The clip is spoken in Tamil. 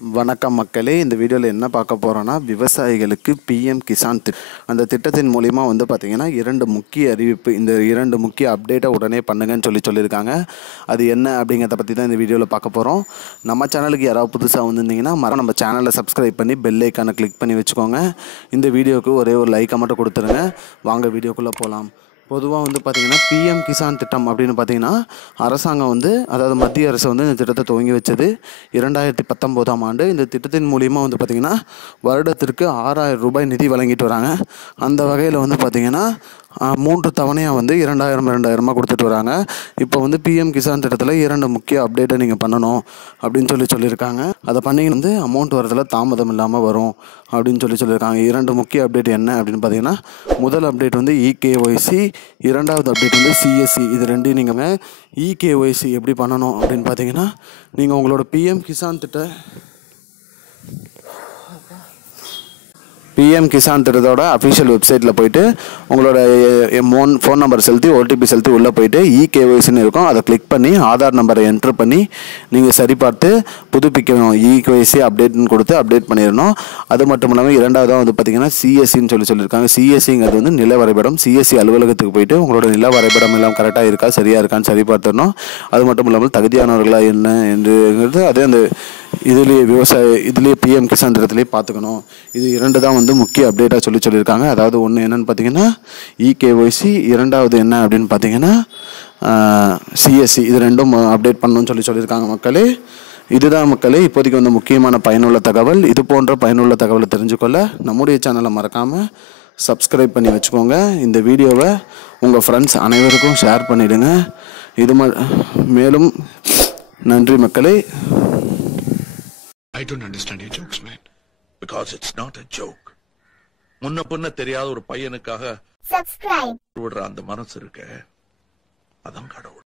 வணக்கம் மக்களே, இந்த வீடியோவில் என்ன பார்க்க போகிறோன்னா, விவசாயிகளுக்கு பிஎம் கிசான் அந்த திட்டத்தின் மூலிமா வந்து பார்த்திங்கன்னா 2 முக்கிய அறிவிப்பு, இந்த 2 முக்கிய அப்டேட்டை உடனே பண்ணுங்கன்னு சொல்லியிருக்காங்க. அது என்ன அப்படிங்கிறத பற்றி தான் இந்த வீடியோவில் பார்க்க போகிறோம். நம்ம சேனலுக்கு யாராவது புதுசாக வந்திருந்தீங்கன்னா நம்ம சேனலை சப்ஸ்கிரைப் பண்ணி பெல் ஐக்கானை கிளிக் பண்ணி வச்சுக்கோங்க. இந்த வீடியோவுக்கு ஒரே ஒரு லைக்கை மட்டும் கொடுத்துருங்க. வாங்க வீடியோக்குள்ளே போகலாம். பொதுவாக வந்து பார்த்திங்கன்னா பிஎம் கிசான் திட்டம் அப்படின்னு பார்த்திங்கன்னா அரசாங்கம் அதாவது மத்திய அரசு இந்த திட்டத்தை துவங்கி வச்சது 2019ஆம் ஆண்டு. இந்த திட்டத்தின் மூலிமா பார்த்திங்கன்னா வருடத்திற்கு 6000 ரூபாய் நிதி வழங்கிட்டு வராங்க. அந்த வகையில் பார்த்திங்கன்னா 3 தவணையாக 2000 கொடுத்துட்டு வராங்க. இப்போ பிஎம் கிசான் திட்டத்தில் 2 முக்கிய அப்டேட்டை நீங்கள் பண்ணணும் அப்படின்னு சொல்லியிருக்காங்க. அதை பண்ணிங்க அமௌண்ட் வரதில் தாமதம் இல்லாமல் வரும் அப்படின்னு சொல்லியிருக்காங்க. 2 முக்கிய அப்டேட் என்ன அப்படின்னு பார்த்தீங்கன்னா, முதல் அப்டேட் இகேஒய்சி, இரண்டாவது அப்டேட் சிஎஸ்சி. இது ரெண்டையும் நீங்கள் இகேஒய்சி எப்படி பண்ணணும் அப்படின்னு பார்த்தீங்கன்னா, நீங்கள் உங்களோட பிஎம் கிசான் திட்டத்தோட அஃபிஷியல் வெப்சைட்டில் போய்ட்டு உங்களோட ஃபோன் நம்பர் செலுத்தி ஓடிபி செலுத்தி உள்ளே போய்ட்டு இகேஒய்சின்னு இருக்கும். அதை கிளிக் பண்ணி ஆதார் நம்பரை என்ட்ரு பண்ணி நீங்கள் சரிபார்த்து புதுப்பிக்கணும். இகேஒய்சி அப்டேட்னு கொடுத்து அப்டேட் பண்ணிடணும். அது மட்டும் இல்லாமல் இரண்டாவதாக பார்த்திங்கன்னா சிஎஸ்சின்னு சொல்லியிருக்காங்க. சிஎஸ்சிங்கிறது நில வரைபடம். சிஎஸ்சி அலுவலகத்துக்கு போய்ட்டு உங்களோட நில வரைபடம் எல்லாம் கரெக்டாக இருக்கா, சரியாக இருக்கான்னு சரி பார்த்துடணும். அது மட்டும் இல்லாமல் தகுதியானவர்களாக என்ன என்றுங்கிறது அதே இதுலேயே பிஎம் கிசான் திட்டத்திலே பார்த்துக்கணும். இது 2 தான் முக்கிய அப்டேட்டாக சொல்லியிருக்காங்க. அதாவது ஒன்று என்னென்னு பார்த்தீங்கன்னா இகேஒய்சி, இரண்டாவது என்ன அப்படின்னு பார்த்தீங்கன்னா சிஎஸ்சி. இது 2ம் அப்டேட் பண்ணணும்னு சொல்லியிருக்காங்க மக்களே. இதுதான் மக்களே இப்போதைக்கு முக்கியமான பயனுள்ள தகவல். இது போன்ற பயனுள்ள தகவலை தெரிஞ்சுக்கொள்ள நம்முடைய சேனலை மறக்காமல் சப்ஸ்கிரைப் பண்ணி வச்சுக்கோங்க. இந்த வீடியோவை உங்கள் ஃப்ரெண்ட்ஸ் அனைவருக்கும் ஷேர் பண்ணிவிடுங்க. மேலும் நன்றி மக்களே. I don't understand your jokes, man. Because it's not a joke. முன்ன பின்ன தெரியாத ஒரு பையனுக்காக சப்ஸ்கிரைப் விடுற அந்த மனசு இருக்க, அதான் கடவுள்.